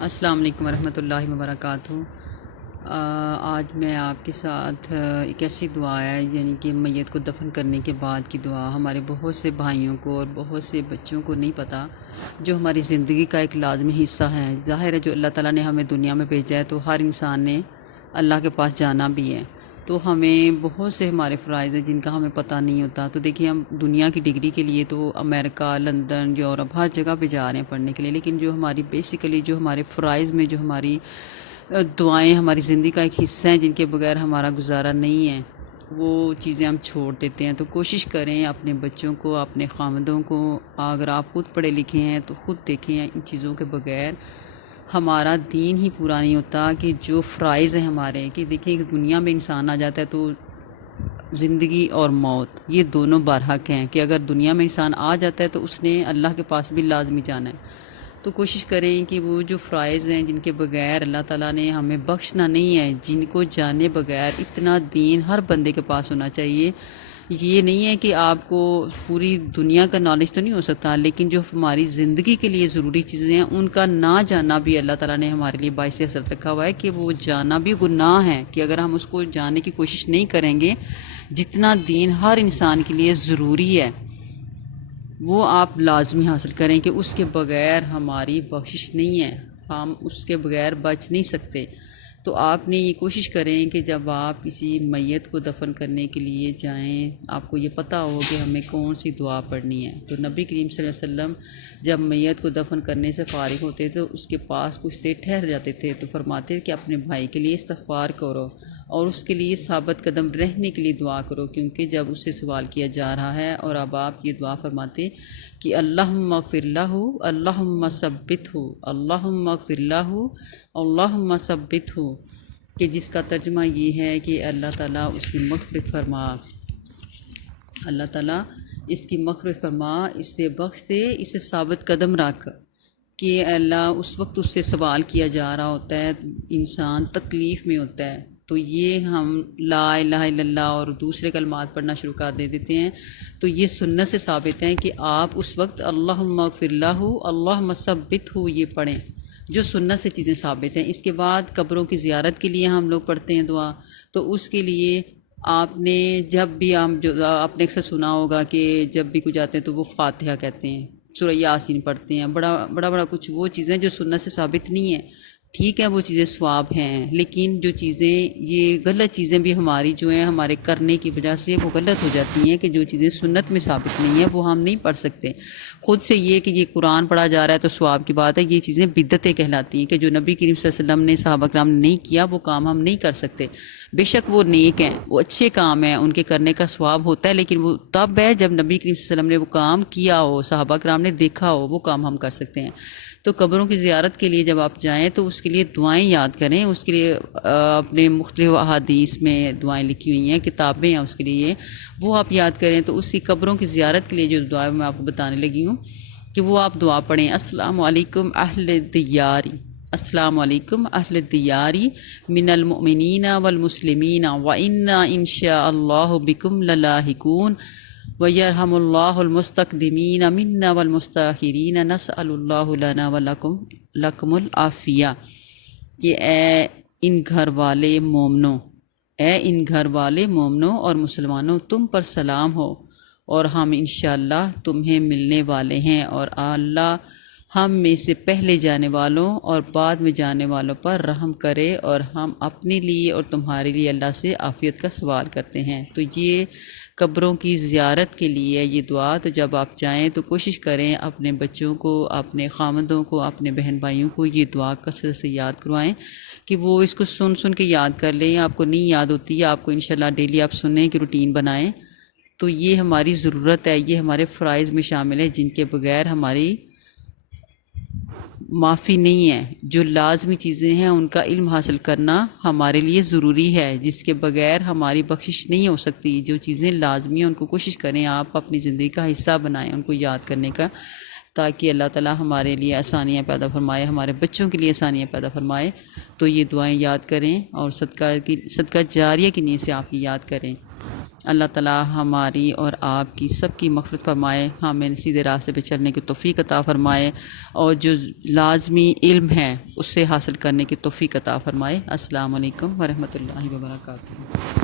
السلام علیکم ورحمۃ اللہ وبرکاتہ۔ آج میں آپ کے ساتھ ایک ایسی دعا ہے، یعنی کہ میت کو دفن کرنے کے بعد کی دعا ہمارے بہت سے بھائیوں کو اور بہت سے بچوں کو نہیں پتہ، جو ہماری زندگی کا ایک لازمی حصہ ہے۔ ظاہر ہے جو اللہ تعالیٰ نے ہمیں دنیا میں بھیجا ہے تو ہر انسان نے اللہ کے پاس جانا بھی ہے، تو ہمیں بہت سے ہمارے فرائض ہیں جن کا ہمیں پتہ نہیں ہوتا۔ تو دیکھیے، ہم دنیا کی ڈگری کے لیے تو امریکہ، لندن، یورپ ہر جگہ پہ جا رہے ہیں پڑھنے کے لیے، لیکن جو ہماری بیسیکلی جو ہمارے فرائض میں جو ہماری دعائیں ہماری زندگی کا ایک حصہ ہیں جن کے بغیر ہمارا گزارا نہیں ہے، وہ چیزیں ہم چھوڑ دیتے ہیں۔ تو کوشش کریں اپنے بچوں کو، اپنے خامندوں کو، اگر آپ خود پڑھے لکھے ہیں تو خود دیکھیں ان چیزوں کے بغیر ہمارا دین ہی پورا نہیں ہوتا۔ کہ جو فرائض ہیں ہمارے، کہ دیکھیں ایک دنیا میں انسان آ جاتا ہے تو زندگی اور موت یہ دونوں برحق ہیں، کہ اگر دنیا میں انسان آ جاتا ہے تو اس نے اللہ کے پاس بھی لازمی جانا ہے۔ تو کوشش کریں کہ وہ جو فرائض ہیں جن کے بغیر اللہ تعالیٰ نے ہمیں بخشنا نہیں ہے، جن کو جانے بغیر اتنا دین ہر بندے کے پاس ہونا چاہیے۔ یہ نہیں ہے کہ آپ کو پوری دنیا کا نالج تو نہیں ہو سکتا، لیکن جو ہماری زندگی کے لیے ضروری چیزیں ہیں ان کا نہ جاننا بھی اللہ تعالیٰ نے ہمارے لیے باعث حسرت رکھا ہوا ہے، کہ وہ جاننا بھی گناہ ہے، کہ اگر ہم اس کو جاننے کی کوشش نہیں کریں گے، جتنا دین ہر انسان کے لیے ضروری ہے وہ آپ لازمی حاصل کریں، کہ اس کے بغیر ہماری بخشش نہیں ہے، ہم اس کے بغیر بچ نہیں سکتے۔ تو آپ نے یہ کوشش کریں کہ جب آپ کسی میت کو دفن کرنے کے لیے جائیں، آپ کو یہ پتہ ہو کہ ہمیں کون سی دعا پڑھنی ہے۔ تو نبی کریم صلی اللہ علیہ وسلم جب میت کو دفن کرنے سے فارغ ہوتے تو اس کے پاس کچھ دیر ٹھہر جاتے تھے، تو فرماتے کہ اپنے بھائی کے لیے استغفار کرو اور اس کے لیے ثابت قدم رہنے کے لیے دعا کرو، کیونکہ جب اس سے سوال کیا جا رہا ہے۔ اور اب آپ یہ دعا فرماتے کہ اللہم اغفر لہ، اللہم ثبتہ، اللہم اغفر لہ، اللہم ثبتہ، کہ جس کا ترجمہ یہ ہے کہ اللہ تعالیٰ اس کی مغفرت فرما، اللہ تعالیٰ اس کی مغفرت فرما، اس سے بخش دے، اسے ثابت قدم رکھ۔ کہ اللہ اس وقت اس سے سوال کیا جا رہا ہوتا ہے، انسان تکلیف میں ہوتا ہے، تو یہ ہم لا الہ الا اللہ اور دوسرے کلمات پڑھنا شروع کر دیتے ہیں، تو یہ سنت سے ثابت ہے کہ آپ اس وقت اللہم اغفر لہ، اللہم ثبتہ یہ پڑھیں، جو سنت سے چیزیں ثابت ہیں۔ اس کے بعد قبروں کی زیارت کے لیے ہم لوگ پڑھتے ہیں دعا، تو اس کے لیے آپ نے جب بھی جو آپ نے اکثر سنا ہوگا کہ جب بھی کچھ جاتے ہیں تو وہ فاتحہ کہتے ہیں، سورہ یاسین پڑھتے ہیں، بڑا کچھ وہ چیزیں جو سنت سے ثابت نہیں ہیں۔ ٹھیک ہے، وہ چیزیں ثواب ہیں، لیکن جو چیزیں یہ غلط چیزیں بھی ہماری جو ہیں ہمارے کرنے کی وجہ سے وہ غلط ہو جاتی ہیں، کہ جو چیزیں سنت میں ثابت نہیں ہیں وہ ہم نہیں پڑھ سکتے۔ خود سے یہ کہ یہ قرآن پڑھا جا رہا ہے تو ثواب کی بات ہے، یہ چیزیں بدعتیں کہلاتی ہیں، کہ جو نبی کریم صلی اللہ علیہ وسلم نے، صحابہ کرام نے نہیں کیا وہ کام ہم نہیں کر سکتے۔ بے شک وہ نیک ہیں، وہ اچھے کام ہیں، ان کے کرنے کا ثواب ہوتا ہے، لیکن وہ تب ہے جب نبی کریم صلی اللہ علیہ وسلم نے وہ کام کیا ہو، صحابہ کرام نے دیکھا ہو، وہ کام ہم کر سکتے ہیں۔ تو قبروں کی زیارت کے لیے جب آپ جائیں تو اس کے لیے دعائیں یاد کریں، اس کے لیے اپنے مختلف احادیث میں دعائیں لکھی ہوئی ہیں، کتابیں ہیں اس کے لیے، وہ آپ یاد کریں۔ تو اسی قبروں کی زیارت کے لیے جو دعائیں میں آپ کو بتانے لگی ہوں کہ وہ آپ دعا پڑھیں، السلام علیکم اہل دیاری، السلام علیکم اہل دیاری من المؤمنین والمسلمین وإنا ان شاء اللہ بکم للاحقون ویرحم اللہ المستقدمین منا والمستاخرین نسأل اللہ لنا ولکم العافیہ، کہ اے ان گھر والے مومنوں، اے ان گھر والے مومنوں اور مسلمانوں، تم پر سلام ہو، اور ہم انشاءاللہ تمہیں ملنے والے ہیں، اور اللہ ہم میں سے پہلے جانے والوں اور بعد میں جانے والوں پر رحم کرے، اور ہم اپنے لیے اور تمہارے لیے اللہ سے عافیت کا سوال کرتے ہیں۔ تو یہ قبروں کی زیارت کے لیے یہ دعا، تو جب آپ جائیں تو کوشش کریں اپنے بچوں کو، اپنے خامندوں کو، اپنے بہن بھائیوں کو یہ دعا کثرت سے یاد کروائیں، کہ وہ اس کو سن کے یاد کر لیں۔ آپ کو نہیں یاد ہوتی ہے، آپ کو انشاءاللہ ڈیلی آپ سنیں کہ روٹین بنائیں، تو یہ ہماری ضرورت ہے، یہ ہمارے فرائض میں شامل ہے جن کے بغیر ہماری معافی نہیں ہے۔ جو لازمی چیزیں ہیں ان کا علم حاصل کرنا ہمارے لیے ضروری ہے، جس کے بغیر ہماری بخشش نہیں ہو سکتی۔ جو چیزیں لازمی ہیں ان کو کوشش کریں آپ اپنی زندگی کا حصہ بنائیں، ان کو یاد کرنے کا، تاکہ اللہ تعالیٰ ہمارے لیے آسانیاں پیدا فرمائے، ہمارے بچوں کے لیے آسانیاں پیدا فرمائے۔ تو یہ دعائیں یاد کریں اور صدقہ جاریہ کی نیت سے آپ یہ یاد کریں۔ اللہ تعالیٰ ہماری اور آپ کی سب کی مغفرت فرمائے، ہمیں سیدھے راستے پہ چلنے کی توفیق عطا فرمائے، اور جو لازمی علم ہے اسے حاصل کرنے کی توفیق عطا فرمائے۔ السلام علیکم ورحمۃ اللہ وبرکاتہ۔